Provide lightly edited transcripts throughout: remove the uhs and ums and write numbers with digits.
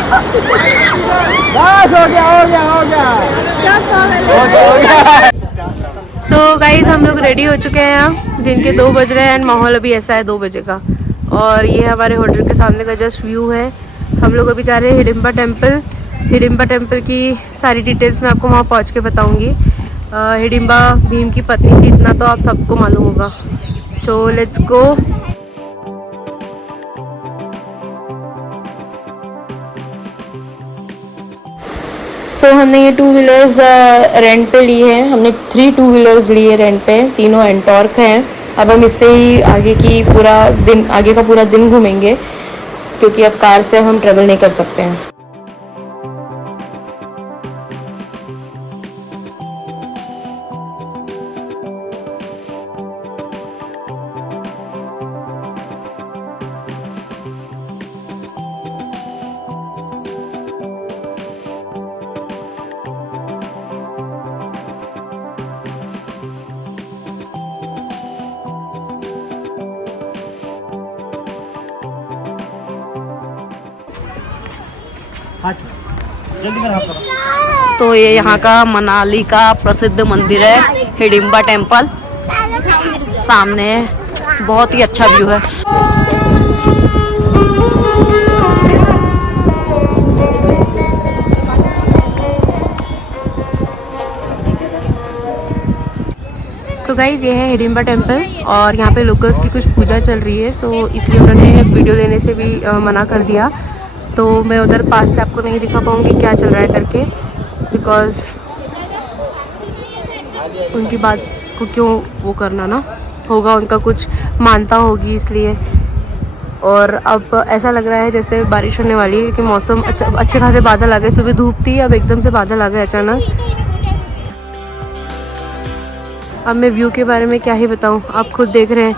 बस हो गया हो गया हो गया। सो गाइज हम लोग रेडी हो चुके हैं। यहाँ दिन के 2 बज रहे हैं एंड माहौल अभी ऐसा है 2 बजे का। और ये हमारे होटल के सामने का जस्ट व्यू है। हम लोग अभी जा रहे हैं हिडिंबा टेम्पल। हिडिंबा टेम्पल की सारी डिटेल्स मैं आपको वहाँ पहुँच के बताऊँगी। हिडिंबा भीम की पत्नी थी, इतना तो आप सबको मालूम होगा। So let's go. सो हमने ये 2 व्हीलर्स रेंट पे ली है। हमने 3 2 व्हीलर्स लिए रेंट पे, तीनों एंटॉर्क हैं। अब हम इससे ही आगे का पूरा दिन घूमेंगे, क्योंकि अब कार से हम ट्रेवल नहीं कर सकते हैं। तो ये यहाँ का मनाली का प्रसिद्ध मंदिर है हिडिंबा टेम्पल। सामने बहुत ही अच्छा व्यू है। सो गाइज ये है हिडिंबा टेम्पल और यहाँ पे लोकल्स की कुछ पूजा चल रही है। सो इसलिए उन्होंने वीडियो लेने से भी मना कर दिया। तो मैं उधर पास से आपको नहीं दिखा पाऊँगी क्या चल रहा है करके, बिकॉज उनकी बात को क्यों वो करना ना होगा, उनका कुछ मानता होगी इसलिए। और अब ऐसा लग रहा है जैसे बारिश होने वाली है, क्योंकि मौसम अच्छे खासे बादल आ गए। सुबह धूप थी, अब एकदम से बादल आ गए अचानक। अब मैं व्यू के बारे में क्या ही बताऊं, आप खुद देख रहे हैं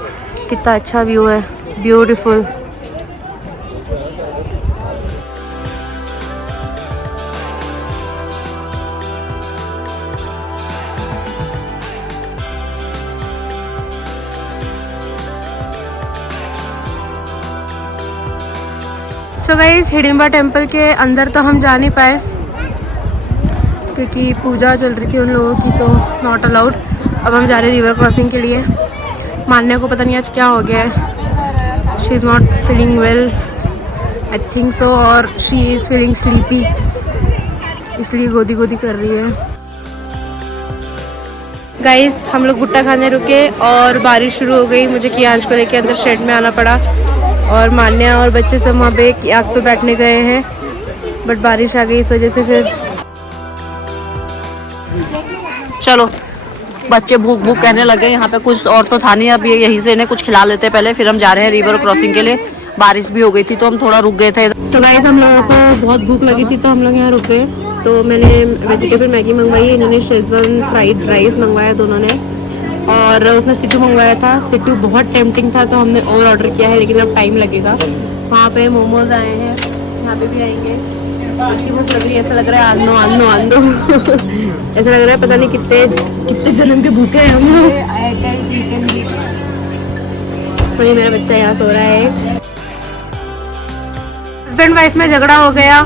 कितना अच्छा व्यू है, beautiful. So guys Hidimba temple के अंदर तो हम जा नहीं पाए, क्योंकि पूजा चल रही थी उन लोगों की, तो नॉट अलाउड। अब हम जा रहे हैं रिवर क्रॉसिंग के लिए। मान्या को पता नहीं आज क्या हो गया है, she is not feeling well I think so, और शी इज़ फीलिंग स्लीपी, इसलिए गोदी गोदी कर रही है। गाइस हम लोग भुट्टा खाने रुके और बारिश शुरू हो गई। मुझे कियांश को लेके अंदर शेड में आना पड़ा और मान्या और बच्चे सब वहाँ पे एक आग पे बैठने गए हैं, बट बारिश आ गई इस वजह से फिर चलो बच्चे भूख भूख कहने लगे। यहाँ पे कुछ और तो था नहीं, अब ये यहीं से इन्हें कुछ खिला लेते हैं पहले, फिर हम जा रहे हैं रिवर क्रॉसिंग के लिए। बारिश भी हो गई थी तो हम थोड़ा रुक गए थे। तो गाइस हम लोगों को बहुत भूख लगी थी तो हम लोग यहाँ रुक गए। तो मैंने वेजिटेबल मैगी मंगवाई, इन्होंने शेजवान फ्राइड राइस मंगवाया दोनों ने, और उसने सिट्टू मंगवाया था। सिट्टू बहुत टेम्पटिंग था तो हमने और ऑर्डर किया है, लेकिन अब टाइम लगेगा। वहाँ पे मोमोज आए हैं, यहाँ पे भी आएंगे। इतनी भूख लग रही है, ऐसा लग रहा है आंदो आंदो आंदो ऐसा लग रहा है पता नहीं कितने जन्म के भूखे हैं हम लोग। और ये मेरा बच्चा यहाँ सो रहा है। हस्बैंड वाइफ में झगड़ा हो गया।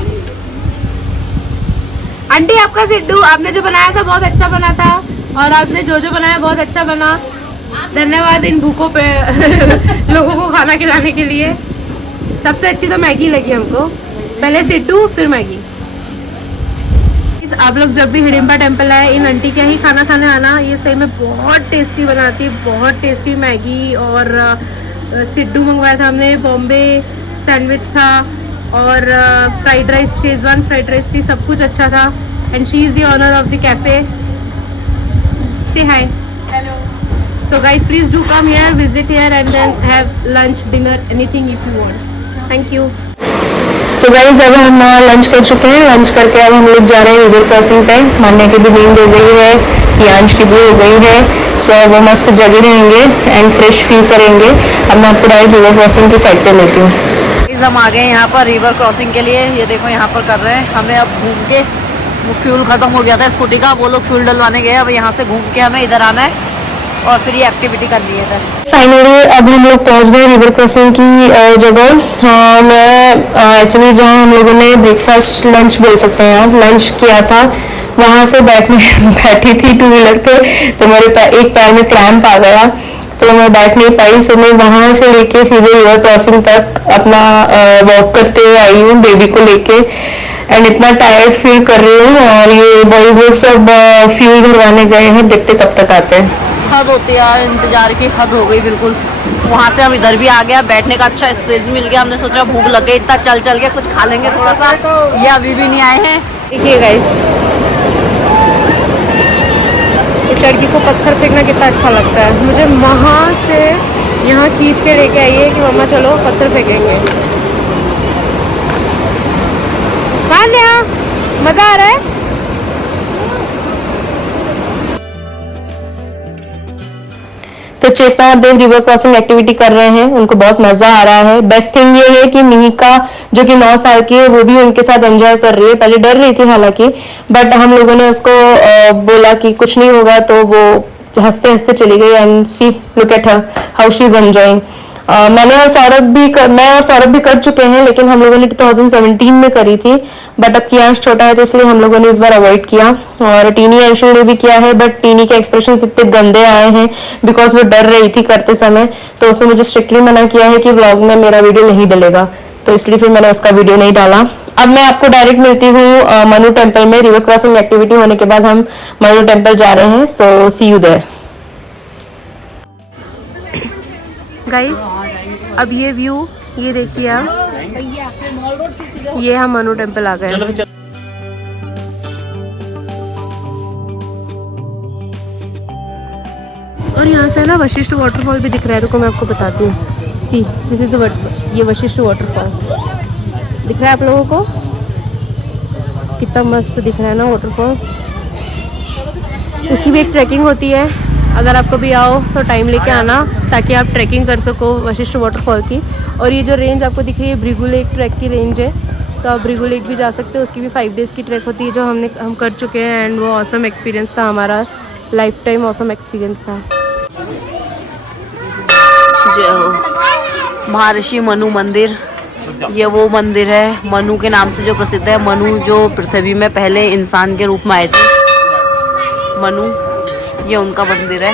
आंटी आपका सिड्डू आपने जो बनाया था बहुत अच्छा बना था, और आपने जो बनाया बहुत अच्छा बना। धन्यवाद इन भूखों पे लोगों को खाना खिलाने के लिए। सबसे अच्छी तो मैगी लगी हमको, पहले सिड्डू फिर मैगी। आप लोग जब भी हिडिंबा टेम्पल आए इन आंटी का ही खाना खाने आना, ये सही में बहुत टेस्टी बनाती है, बहुत टेस्टी मैगी। और सिड्डू मंगवाया था हमने, बॉम्बे सैंडविच था, और fried rice, Schezwan fried rice थी, सब कुछ अच्छा था। And she is the owner of the cafe. से हाय। Hello. So guys, please do come here, visit here and then have lunch, dinner, anything if you want. Thank you. So guys, अब हम lunch कर चुके हैं। Lunch करके अब हम लोग जा रहे हैं रिवर क्रॉसिंग पे। मान्या की भी नींद हो गई है, कियांश की भी हो गई है। सो वो मस्त जगे रहेंगे एंड फ्रेश फील करेंगे। अब मैं आपको डायरेक्ट रिवर क्रॉसिंग की साइड पे लेती हूँ। हम आ गए यहाँ पर रिवर क्रॉसिंग के लिए। ये देखो यहाँ पर कर रहे हैं। हमें अब घूम के, वो फ्यूल ख़त्म हो गया था स्कूटी का, वो लोग फ्यूल डलवाने गए। अब यहाँ से घूम के हमें इधर आना है। और फिर ये एक्टिविटी करनी है इधर। फाइनली अब हम लोग पहुंच गए रिवर क्रॉसिंग की जगह। हाँ, मैं एक्चुअली जहाँ हम लोगों ने ब्रेकफास्ट लंच बोल सकते हैं आप, लंच किया था, वहाँ से बैठी थी 2 व्हीलर पे, तो मेरे एक पैर में क्रैम्प आ गया, तो मैं बैठ नहीं पाई। सो मैं वहाँ से लेके सीधे रिवर क्रॉसिंग तक अपना वॉक करते हुए आई हूँ बेबी को लेके, एंड इतना टायर्ड फील कर रही हूँ। और ये बॉयज लोग सब फ्यूल भरवाने गए हैं, देखते कब तक आते हैं। हद होती है यार, इंतजार की हद हो गई बिल्कुल। वहाँ से हम इधर भी आ गया, बैठने का अच्छा स्पेस भी मिल गया। हमने सोचा भूख लग गई, इतना चल चल के कुछ खा लेंगे थोड़ा सा, ये अभी भी नहीं आए हैं। देखिए गाइस, इस लड़की को पत्थर फेंकना कितना अच्छा लगता है। मुझे वहाँ से यहाँ खींच के लेके आई है कि मम्मा चलो पत्थर फेंकेंगे। मजा आ रहा है। तो चेतना और देव रिवर क्रॉसिंग एक्टिविटी कर रहे हैं, उनको बहुत मजा आ रहा है। बेस्ट थिंग ये है कि मिहिका जो कि 9 साल की है, वो भी उनके साथ एंजॉय कर रही है। पहले डर रही थी हालांकि, बट हम लोगों ने उसको बोला कि कुछ नहीं होगा, तो वो हंसते हंसते चली गई। And see look at her how she is enjoying. मैं और सौरभ भी कर चुके हैं, लेकिन हम लोगों ने 2017 में करी थी, बट अब कियांश छोटा है तो इसलिए हम लोगों ने इस बार अवॉइड किया। और टीनी अंशुल ने भी किया है, बट टीनी के एक्सप्रेशन इतने गंदे आए हैं बिकॉज वो डर रही थी करते समय, तो उसने मुझे स्ट्रिक्टली मना किया है कि व्लॉग में मेरा वीडियो नहीं डलेगा, तो इसलिए फिर मैंने उसका वीडियो नहीं डाला। अब मैं आपको डायरेक्ट मिलती हूँ मनु टेम्पल में। रिवर क्रॉसिंग एक्टिविटी होने के बाद हम मनु टेम्पल जा रहे हैं, सो सी यू देयर। गाइस, अब ये व्यू ये देखिए आप, ये हम मनु टेम्पल आ गए। और यहाँ से ना वशिष्ठ वाटरफॉल भी दिख रहा है, रुको मैं आपको बताती हूँ। सी दिस इज ये वशिष्ठ वाटरफॉल दिख रहा है आप लोगों को, कितना मस्त दिख रहा है ना वाटरफॉल। इसकी भी एक ट्रैकिंग होती है, अगर आप कभी आओ तो टाइम लेके आना ताकि आप ट्रैकिंग कर सको वशिष्ठ वाटरफॉल की। और ये जो रेंज आपको दिख रही है भृगु लेक ट्रैक की रेंज है, तो आप भृगु लेक भी जा सकते हो। उसकी भी 5 डेज़ की ट्रैक होती है जो हम कर चुके हैं, एंड वो ऑसम एक्सपीरियंस था, हमारा लाइफ टाइम ऑसम एक्सपीरियंस था। जय हो। महर्षि मनु मंदिर, ये वो मंदिर है मनु के नाम से जो प्रसिद्ध है। मनु जो पृथ्वी में पहले इंसान के रूप में आए थे, मनु, ये उनका मंदिर है।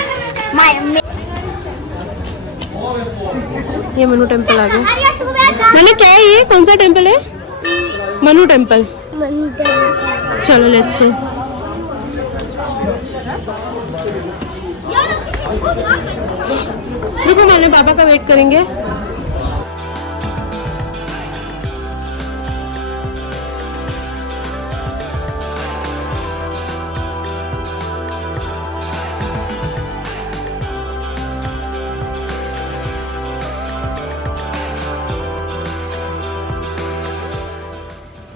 ये मनु टेम्पल आ गया। मैंने क्या है, ये कौन सा टेम्पल है? मनु टेम्पल। चलो लेट्स गो। रुको, मैंने पापा का वेट करेंगे।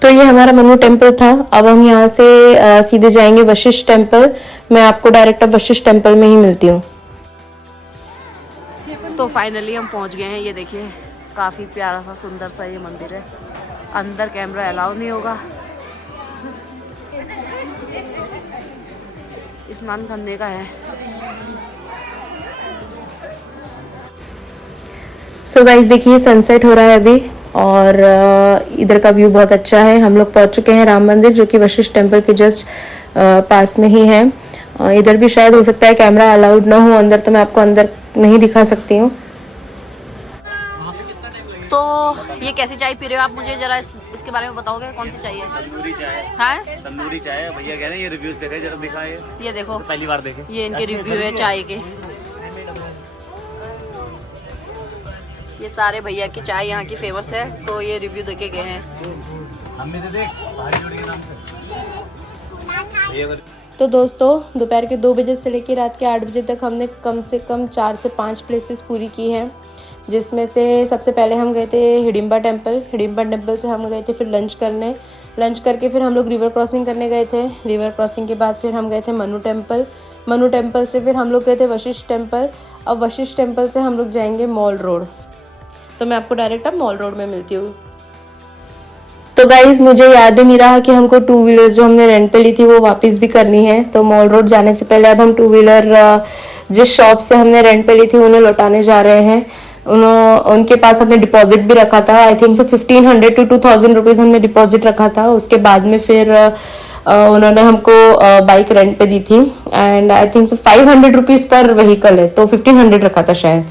तो ये हमारा मनु टेम्पल था। अब हम यहाँ से सीधे जाएंगे वशिष्ठ टेम्पल। मैं आपको डायरेक्ट अब वशिष्ठ टेम्पल में ही मिलती हूँ। तो फाइनली हम पहुँच गए हैं। ये देखिए, काफ़ी प्यारा सा सुंदर सा ये मंदिर है। अंदर कैमरा अलाउ नहीं होगा, स्नान करने का है। सो गाइस देखिए, सनसेट हो रहा है अभी, और इधर का व्यू बहुत अच्छा है। हम लोग पहुंच चुके हैं राम मंदिर, जो कि वशिष्ठ टेम्पल के जस्ट पास में ही है। इधर भी शायद हो सकता है कैमरा अलाउड ना हो अंदर, तो मैं आपको अंदर नहीं दिखा सकती हूँ। तो ये कैसी चाय पी रहे हो आप? मुझे जरा इसके बारे में बताओगे, कौन सी चाय है? तंदूरी चाय है? तंदूरी चाय भैया कह रहे हैं, ये रिव्यूज देखे जरा दिखाए। ये देखो, पहली बार देखे, ये इनके रिव्यू है चाय के। ये सारे भैया की चाय यहाँ की फेमस है, तो ये रिव्यू देके गए हैं। हम भी देख भारी जोड़ी के नाम से। तो दोस्तों, दोपहर के 2 बजे से लेकर रात के 8 बजे तक हमने कम से कम 4 से 5 प्लेसेस पूरी की हैं, जिसमें से सबसे पहले हम गए थे हिडिंबा टेम्पल। हिडिंबा टेम्पल से हम गए थे फिर लंच करने। लंच करके फिर हम लोग रिवर क्रॉसिंग करने गए थे। रिवर क्रॉसिंग के बाद फिर हम गए थे मनु टेम्पल। मनु टेम्पल से फिर हम लोग गए थे वशिष्ठ टेम्पल। अब वशिष्ठ टेम्पल से हम लोग जाएंगे मॉल रोड, तो मैं आपको डायरेक्ट अब मॉल रोड में मिलती हूँ। तो गाइज, मुझे याद ही नहीं रहा कि हमको 2 व्हीलर जो हमने रेंट पे ली थी वो वापस भी करनी है। तो मॉल रोड जाने से पहले अब हम 2 व्हीलर जिस शॉप से हमने रेंट पे ली थी उन्हें लौटाने जा रहे हैं। उनके पास हमने डिपॉजिट भी रखा था, I think so 1500 to 2000 rupees हमने डिपॉजिट रखा था। उसके बाद में फिर उन्होंने हमको बाइक रेंट पे दी थी and I think so 500 rupees पर व्हीकल है, तो 1500 रखा था शायद।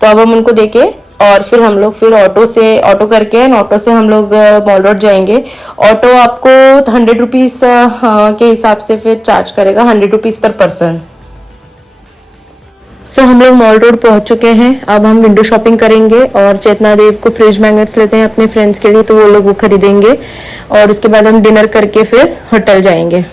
तो अब हम उनको देके और फिर हम लोग फिर ऑटो करके एंड ऑटो से हम लोग मॉल रोड जाएंगे। ऑटो आपको 100 रुपीज़ के हिसाब से फिर चार्ज करेगा, 100 रुपीज़ पर पर्सन। सो हम लोग मॉल रोड पहुंच चुके हैं। अब हम विंडो शॉपिंग करेंगे और चेतना देव को फ्रिज मैग्नेट्स लेते हैं अपने फ्रेंड्स के लिए, तो वो लोग वो खरीदेंगे और उसके बाद हम डिनर करके फिर होटल जाएंगे।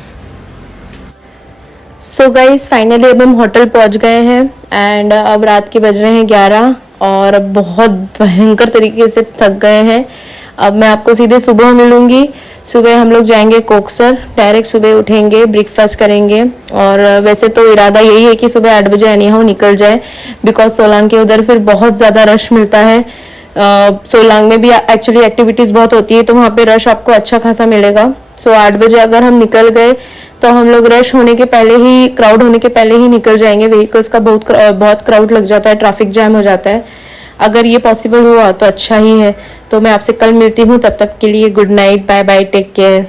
सो गाइज फाइनली अब हम होटल पहुंच गए हैं एंड अब रात के बज रहे हैं 11 और अब बहुत भयंकर तरीके से थक गए हैं। अब मैं आपको सीधे सुबह मिलूंगी। सुबह हम लोग जाएंगे कोकसर, डायरेक्ट सुबह उठेंगे, ब्रेकफास्ट करेंगे और वैसे तो इरादा यही है कि सुबह 8 बजे एनी हाउ निकल जाए, बिकॉज सोलांग के उधर फिर बहुत ज़्यादा रश मिलता है। सोलांग में भी एक्चुअली एक्टिविटीज़ बहुत होती है, तो वहाँ पे रश आपको अच्छा खासा मिलेगा। सो 8 बजे अगर हम निकल गए तो हम लोग रश होने के पहले ही, क्राउड होने के पहले ही निकल जाएंगे। व्हीकल्स का बहुत क्राउड लग जाता है, ट्रैफिक जैम हो जाता है। अगर ये पॉसिबल हुआ तो अच्छा ही है। तो मैं आपसे कल मिलती हूँ, तब तक के लिए good night, bye bye, take care.